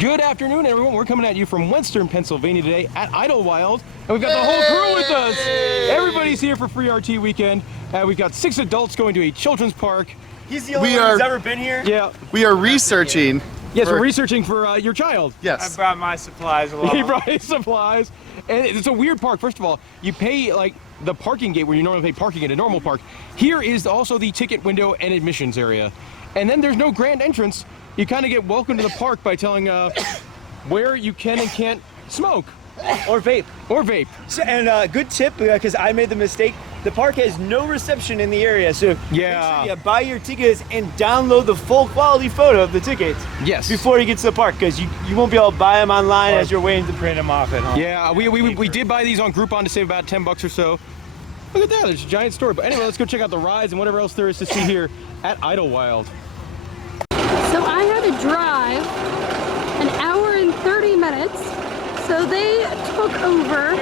Good afternoon, everyone. We're coming at you from Western Pennsylvania today at Idlewild, and we've got the whole crew with us. Everybody's here for free RT weekend. We've got 6 adults going to a children's park. He's the only one who's ever been here? Yeah. We are researching. Yes, we're researching for your child. Yes. I brought my supplies along. He brought his supplies. And it's a weird park. First of all, you pay like the parking gate where you normally pay parking at a normal park. Here is also the ticket window and admissions area. And then there's no grand entrance. You kind of get welcome to the park by telling where you can and can't smoke. Or vape. Or vape. So, and good tip, because I made the mistake, the park has no reception in the area, so make sure you buy your tickets and download the full quality photo of the tickets. Yes. Before you get to the park, because you won't be able to buy them online as you're waiting to print them off at home. Yeah, we did buy these on Groupon to save about 10 bucks or so. Look at that, there's a giant store. But anyway, let's go check out the rides and whatever else there is to see here at Idlewild. So I had to drive an hour and 30 minutes. So they took over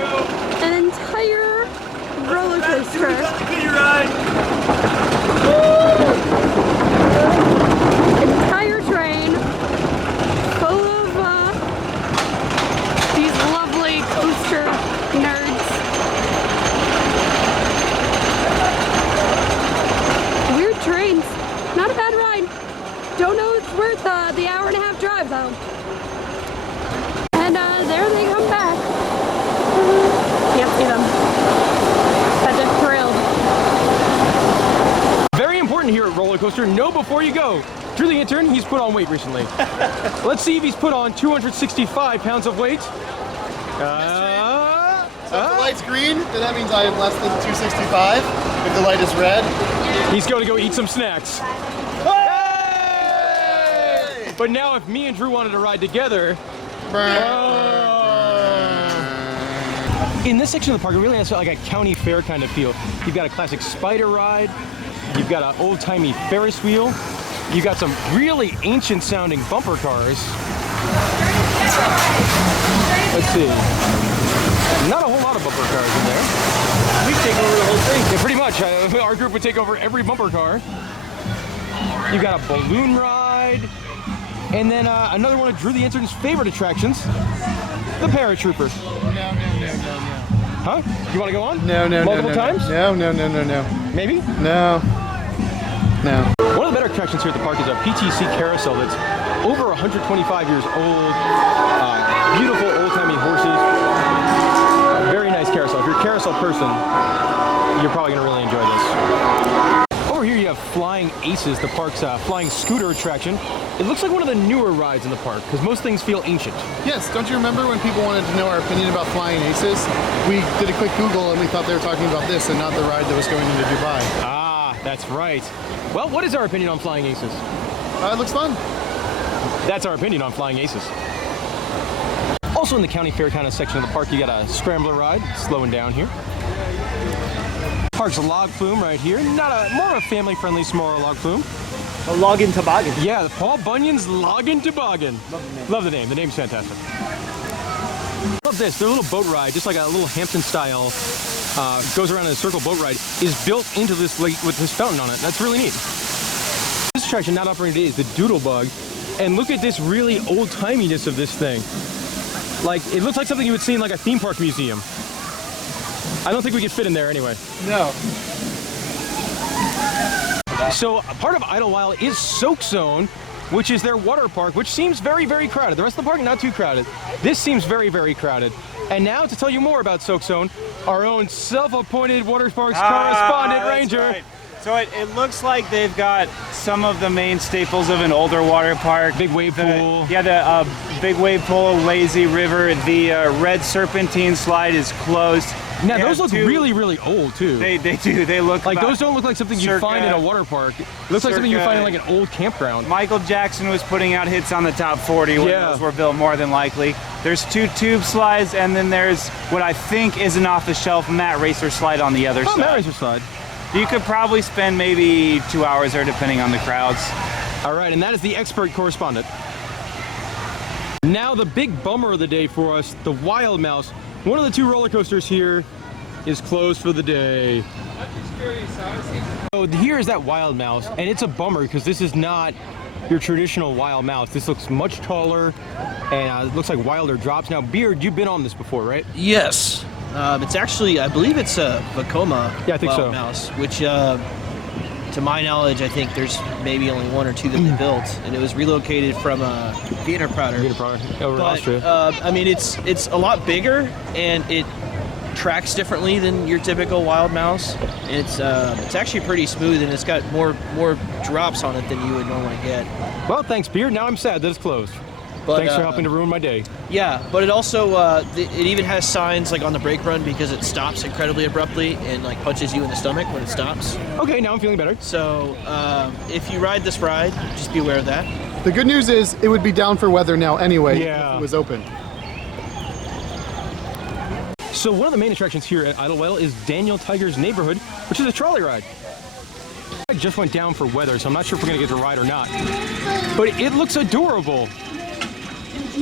an entire roller coaster. Entire train full of these lovely coaster nerds. Weird trains. Not a bad ride. Don't know it's worth the hour and a half drive though. And there they come back. Can't see them. But they're thrilled. Very important here at Roller Coaster, know before you go. Drew the Intern, he's put on weight recently. Let's see if he's put on 265 pounds of weight. So if the light's green, then that means I am less than 265. If the light is red, he's going to go eat some snacks. Hey! But now if me and Drew wanted to ride together, in this section of the park, it really has like a county fair kind of feel. You've got a classic spider ride. You've got an old-timey Ferris wheel. You've got some really ancient-sounding bumper cars. Let's see. Not a whole lot of bumper cars in there. We take over the whole thing. Yeah, pretty much. Our group would take over every bumper car. You've got a balloon ride. And then another one of Drew the Intern's favorite attractions, the paratrooper. No. Huh? You want to go on? No. Multiple times? No. Maybe? No. One of the better attractions here at the park is a PTC carousel that's over 125 years old. Beautiful old-timey horses. Very nice carousel. If you're a carousel person, you're probably going to really enjoy this. Over here you have Flying Aces, the park's flying scooter attraction. It looks like one of the newer rides in the park, because most things feel ancient. Yes, don't you remember when people wanted to know our opinion about Flying Aces? We did a quick Google and we thought they were talking about this and not the ride that was going into Dubai. Ah, that's right. Well, what is our opinion on Flying Aces? It looks fun. That's our opinion on Flying Aces. Also in the county fair kind of section of the park, you got a scrambler ride, slowing down here. Park's a log flume right here. More of a family-friendly, smaller log flume. A login toboggan. Yeah, Paul Bunyan's Login Toboggan. Love the name. The name's fantastic. Love this. Their little boat ride, just like a little Hampton style, goes around in a circle boat ride, is built into this lake with this fountain on it. That's really neat. This attraction not operating today is the Doodle Bug. And look at this really old-timiness of this thing. Like, it looks like something you would see in like a theme park museum. I don't think we could fit in there anyway. No. So part of Idlewild is Soakzone, which is their water park, which seems very, very crowded. The rest of the park, not too crowded. This seems very, very crowded. And now to tell you more about Soakzone, our own self-appointed water parks correspondent, Ranger. Right. So it looks like they've got some of the main staples of an older water park. Big wave pool. Yeah, the big wave pool, lazy river. The red serpentine slide is closed. Now those look really, really old too. They do. They look like those don't look like something you'd find in a water park. It looks like something you'd find in like an old campground. Michael Jackson was putting out hits on the top 40 when those were built, more than likely. There's 2 tube slides, and then there's what I think is an off-the-shelf mat racer slide on the other side. Mat racer slide. You could probably spend maybe 2 hours there, depending on the crowds. All right, and that is the expert correspondent. Now the big bummer of the day for us, the Wild Mouse. One of the 2 roller coasters here is closed for the day. I'm just curious, So here is that Wild Mouse, and it's a bummer because this is not your traditional wild mouse. This looks much taller, and it looks like wilder drops. Now, Beard, you've been on this before, right? Yes. It's actually, I believe it's a Vacoma wild mouse, which, to my knowledge, I think there's maybe only one or two that they built, and it was relocated from Wiener Prater over in Austria. I mean, it's a lot bigger, and it tracks differently than your typical wild mouse. It's actually pretty smooth, and it's got more drops on it than you would normally get. Well, thanks, Beard. Now I'm sad that it's closed. But, thanks for helping to ruin my day. Yeah, but it also it even has signs like on the brake run because it stops incredibly abruptly and like punches you in the stomach when it stops. Okay, now I'm feeling better. So if you ride this ride, just be aware of that. The good news is it would be down for weather now anyway if it was open. So one of the main attractions here at Idlewild is Daniel Tiger's Neighborhood, which is a trolley ride. I just went down for weather, so I'm not sure if we're gonna get to ride or not. But it looks adorable.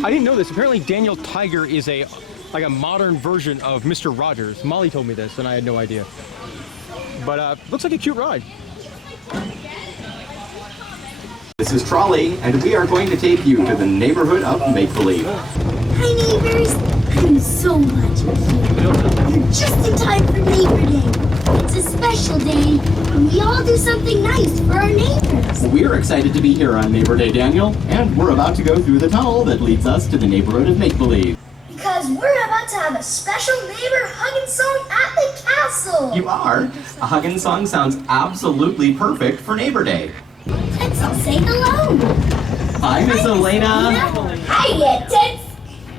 I didn't know this. Apparently Daniel Tiger is like a modern version of Mr. Rogers. Molly told me this, and I had no idea. But looks like a cute ride. This is Trolley, and we are going to take you to the neighborhood of make-believe. Hi neighbors, I'm so glad you're here. You're just in time for Neighbor Day. It's a special day, and we all do something nice for our neighbors. We're excited to be here on Neighbor Day, Daniel, and we're about to go through the tunnel that leads us to the neighborhood of make-believe. Because we're about to have a special neighbor hugging song at the castle. You are? A hugging song sounds absolutely perfect for Neighbor Day. Let's all say hello. Hi, Miss Elena. Hiya, Tits.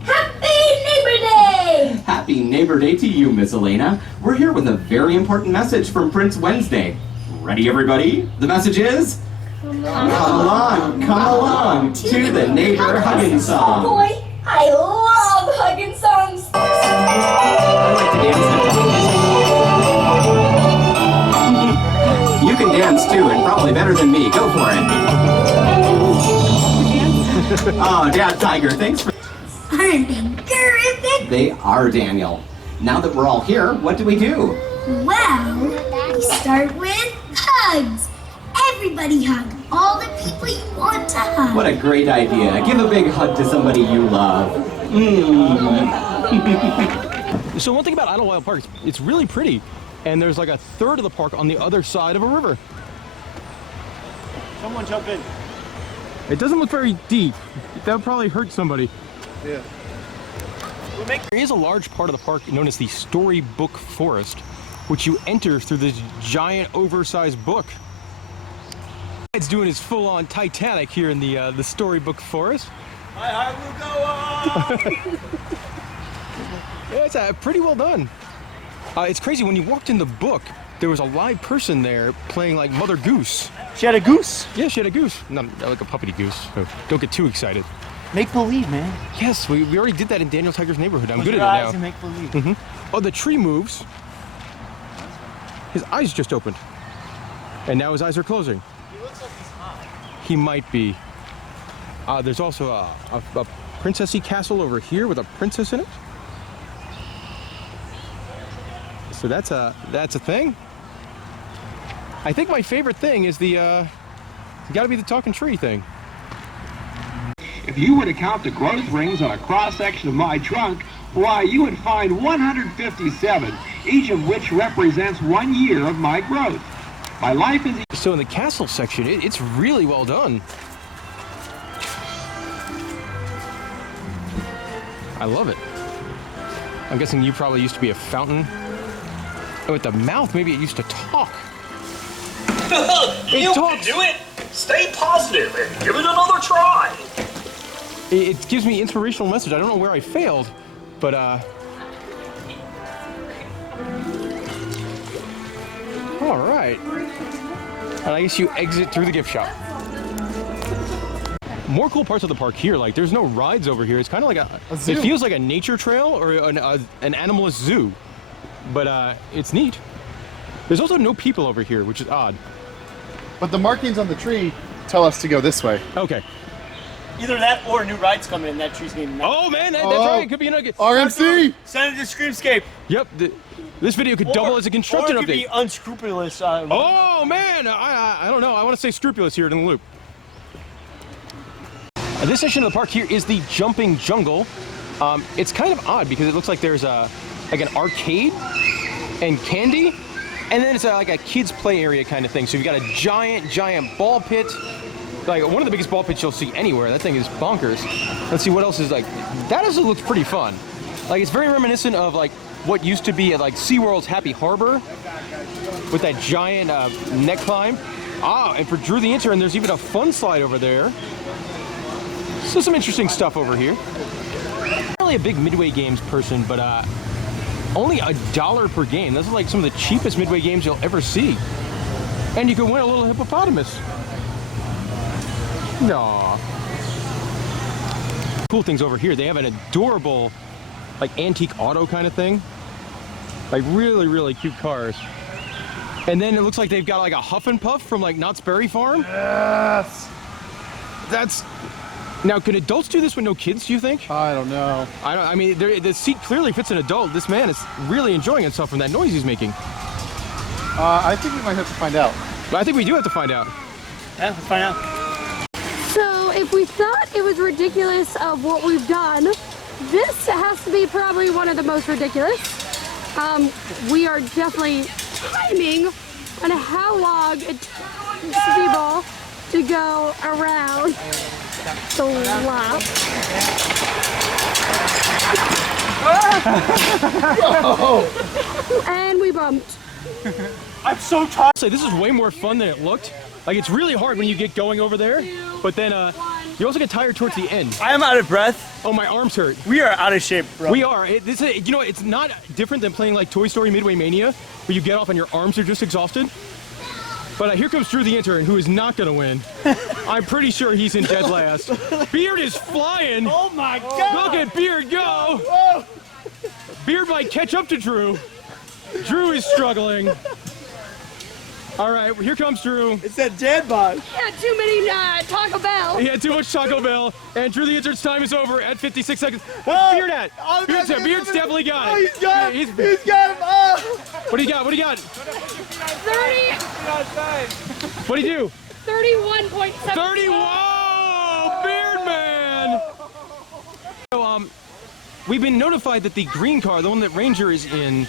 Happy Neighbor Day! Happy Neighbor Day to you, Miss Elena. We're here with a very important message from Prince Wednesday. Ready, everybody? The message is... Come along to the neighbor hugging song. Oh boy, I love hugging songs. I like to dance. You can dance too, and probably better than me. Go for it. Oh, Dad Tiger, thanks for... Aren't they terrific? They are, Daniel. Now that we're all here, what do we do? Well, we start with hugs. Everybody hug all the people you want to hug. What a great idea. Give a big hug to somebody you love. So one thing about Idlewild Park, it's really pretty. And there's like a third of the park on the other side of a river. Someone jump in. It doesn't look very deep. That would probably hurt somebody. Yeah. There is a large part of the park known as the Storybook Forest, which you enter through this giant oversized book. It's doing his full-on Titanic here in the Storybook Forest. I will go on. Yeah, it's pretty well done. It's crazy, when you walked in the book, there was a live person there playing like Mother Goose. She had a goose. Yeah, she had a goose. Not like a puppety goose, so don't get too excited. Make believe, man. Yes, we already did that in Daniel Tiger's Neighborhood. I'm Close good your at it eyes now. and make believe. Oh, the tree moves. His eyes just opened. And now his eyes are closing. He looks like he's high. He might be. There's also a princessy castle over here with a princess in it. So that's a thing. I think my favorite thing is gotta be the talking tree thing. If you were to count the growth rings on a cross-section of my trunk, why, you would find 157, each of which represents 1 year of my growth. My life is... So in the castle section, it's really well done. I love it. I'm guessing you probably used to be a fountain. Oh, with the mouth, maybe it used to talk. You can do it! Stay positive and give it another try! It gives me inspirational message. I don't know where I failed, but all right. And I guess you exit through the gift shop. More cool parts of the park here. Like, there's no rides over here. It's kind of like a zoo. It feels like a nature trail or an animalist zoo, but it's neat. There's also no people over here, which is odd. But the markings on the tree tell us to go this way. Okay. Either that or new rides coming in. That tree's getting... Oh man, that's right. It could be a nugget. RMC! Send it to Screamscape. Yep. This video could double as a constructed update. Or it could be unscrupulous. Oh man, I don't know. I want to say scrupulous here in the loop. This section of the park here is the Jumping Jungle. It's kind of odd because it looks like there's like an arcade and candy, and then it's like a kids play area kind of thing. So you've got a giant ball pit, like one of the biggest ball pits you'll see anywhere. That thing is bonkers. Let's see what else is like. That also looks pretty fun. Like it's very reminiscent of like what used to be at like SeaWorld's Happy Harbor with that giant neck climb. And for Drew the Intern, there's even a fun slide over there. So some interesting stuff over here. I'm not really a big Midway Games person, but only $1 per game. Those are like some of the cheapest Midway games you'll ever see. And you can win a little hippopotamus. Aww. Cool things over here. They have an adorable, like antique auto kind of thing. Like really cute cars. And then it looks like they've got like a Huff and Puff from like Knott's Berry Farm. Yes. That's. Now, can adults do this with no kids, do you think? I don't know. I mean, the seat clearly fits an adult. This man is really enjoying himself from that noise he's making. I think we might have to find out. But I think we do have to find out. Yeah, let's find out. So if we thought it was ridiculous of what we've done, this has to be probably one of the most ridiculous. We are definitely timing on how long it takes people to go around the lap. And we bumped. I'm so tired. Say this is way more fun than it looked. Like it's really hard when you get going over there, but then you also get tired towards the end. I am out of breath. Oh, my arms hurt. We are out of shape, bro. We are. You know, it's not different than playing like Toy Story Midway Mania, where you get off and your arms are just exhausted. But here comes Drew the Intern, who is not going to win. I'm pretty sure he's in dead last. Beard is flying. Oh my God! Look at Beard go. Whoa. Beard might catch up to Drew. Drew is struggling. All right, here comes Drew. It's that dad bod. Yeah, too many Taco Bell. He had too much Taco Bell, and Drew the Intern's time is over at 56 seconds. What's Oh, Beard at? Beard's definitely got it. Oh, he's got him. He's got him. Oh. What do you got? What do you got? 30. What do you do? 31.7. 30. Whoa, Beard man. So we've been notified that the green car, the one that Ranger is in.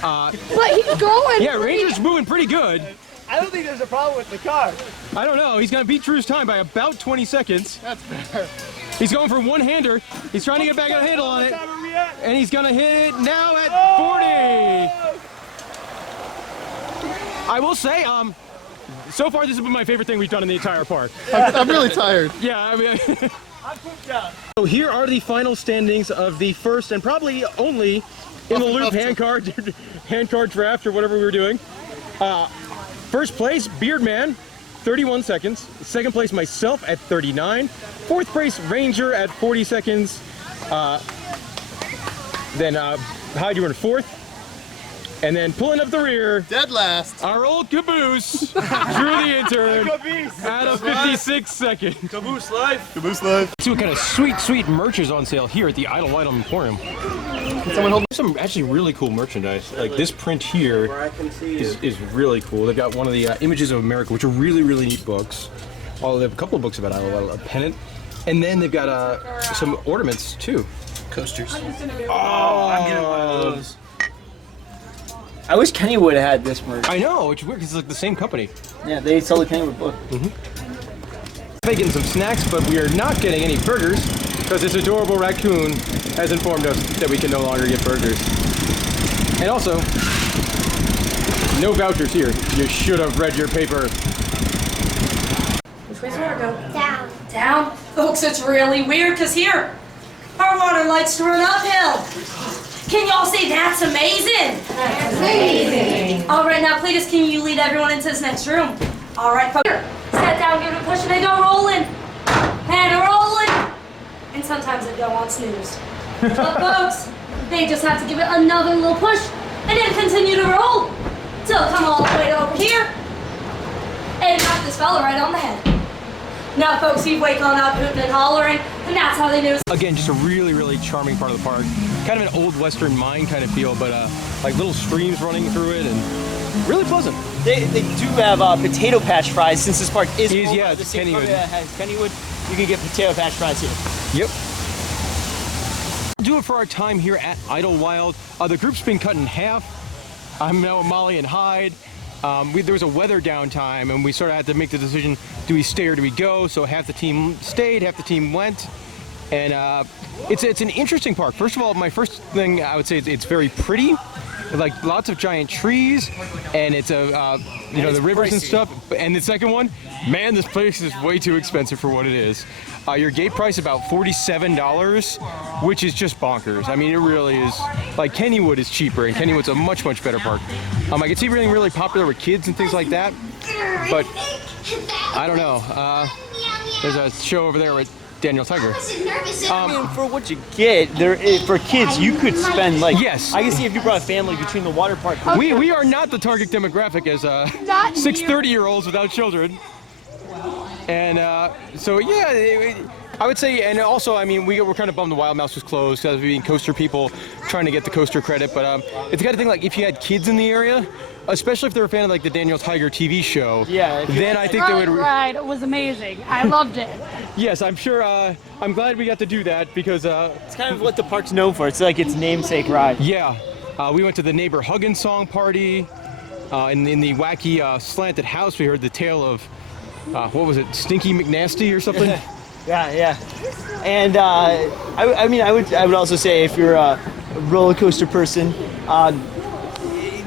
But he's going. Yeah, Ranger's moving pretty good. I don't think there's a problem with the car. I don't know. He's going to beat Drew's time by about 20 seconds. That's fair. He's going for one-hander. He's trying to get back on a handle on it. And he's going to hit it now at 40. I will say, so far this has been my favorite thing we've done in the entire park. I'm really tired. Yeah, I mean... I'm pooped out. So here are the final standings of the first and probably only in the loop hand card draft or whatever we were doing. First place, Beardman, 31 seconds. Second place, myself at 39. Fourth place, Ranger at 40 seconds. Then Hyde, you were in fourth. And then pulling up the rear, dead last, our old caboose, Drew the Intern, at a 56 second. Caboose life. Caboose life. See what kind of sweet merch is on sale here at the Idlewild Emporium. There's some actually really cool merchandise. Like this print here is really cool. They've got one of the Images of America, which are really neat books. Oh, they have a couple of books about Idlewild, a pennant. And then they've got some ornaments too. Coasters. Oh, I'm getting one of those. I wish Kennywood had this merch. I know, it's weird because it's like the same company. Yeah, they sell the Kennywood book. Getting some snacks, but we are not getting any burgers because this adorable raccoon has informed us that we can no longer get burgers. And also, no vouchers here. You should have read your paper. Which way's the water go? Down. Down? Folks, it's really weird because here, our water likes to run uphill. Can y'all say that's amazing? That's amazing. All right, now Cletus, can you lead everyone into this next room? All right, folks. Set down, give it a push, and they go rolling. And rolling. And sometimes they go on snooze. But folks, they just have to give it another little push and then continue to roll. Till come all the way to over here and knock this fella right on the head. Now, folks, you wake on up hooting and hollering, and that's how they knew. Again, just a really charming part of the park. Kind of an old western mine kind of feel, but like little streams running through it, and really pleasant. They do have potato patch fries since this park is yeah, the same Kennywood. park that has Kennywood. You can get potato patch fries here. Yep. Do it for our time here at Idlewild. The group's been cut in half. I'm now with Molly and Hyde. There was a weather downtime, and we sort of had to make the decision: do we stay or do we go? So half the team stayed, half the team went, and it's an interesting park. First of all, my first thing I would say is it's very pretty, like lots of giant trees, and it's the rivers and stuff. And the second one, man, this place is way too expensive for what it is. Your gate price about $47, which is just bonkers. I mean, it really is. Like Kennywood is cheaper, and Kennywood's a much better park. I can see it being really popular with kids and things like that, but I don't know. There's a show over there with Daniel Tiger. I mean, for what you get, for kids, you could spend like. Yes. I can see if you brought a family between the water park. We are not the target demographic as 6 30-year-olds without children. And so yeah, I would say, and also I mean we're kind of bummed the Wild Mouse was closed because being coaster people trying to get the coaster credit, but it's the kind of thing like if you had kids in the area, especially if they're a fan of like the Daniel Tiger TV show, then I think they would. Ride was amazing. I loved it. Yes, I'm sure. I'm glad we got to do that because it's kind of what the park's known for. It's like its namesake ride. Yeah, we went to the neighbor hugging song party. In the wacky slanted house, we heard the tale of. What was it, Stinky McNasty or something? Yeah. And I mean, I would also say if you're a roller coaster person,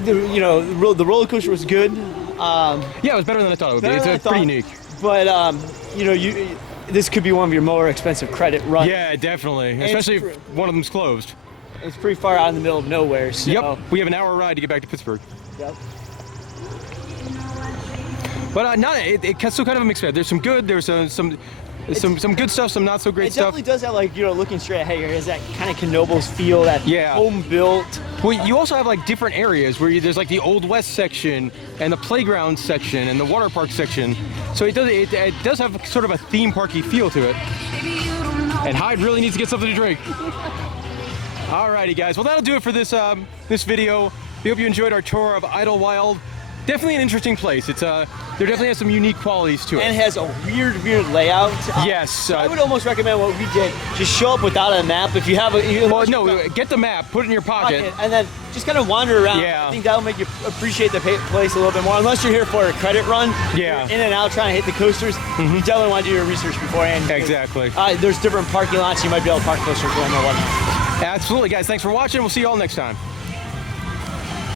the roller coaster was good. Yeah, it was better than I thought it would be. It's pretty unique. But this could be one of your more expensive credit runs. Yeah, definitely, especially if one of them's closed. It's pretty far out in the middle of nowhere. So. Yep, we have an hour ride to get back to Pittsburgh. Yep. But it's still kind of a mixed bag. There's some good. There's some good stuff. Some not so great stuff. It definitely does have like looking straight ahead here. Has that kind of Knoebels feel. That home built. Well, you also have like different areas where there's like the Old West section and the playground section and the water park section. So it does have sort of a theme parky feel to it. And Hyde really needs to get something to drink. Alrighty, guys. Well, that'll do it for this video. We hope you enjoyed our tour of Idlewild. Definitely an interesting place. It's there definitely has some unique qualities to it. And it has a weird layout. Yes. I would almost recommend what we did. Just show up without a map. If you have get the map, put it in your pocket. And then just kind of wander around. Yeah. I think that'll make you appreciate the place a little bit more. Unless you're here for a credit run. Yeah. In and out trying to hit the coasters. You definitely want to do your research beforehand. Exactly. There's different parking lots. You might be able to park closer to them or whatnot. Absolutely, guys. Thanks for watching. We'll see you all next time.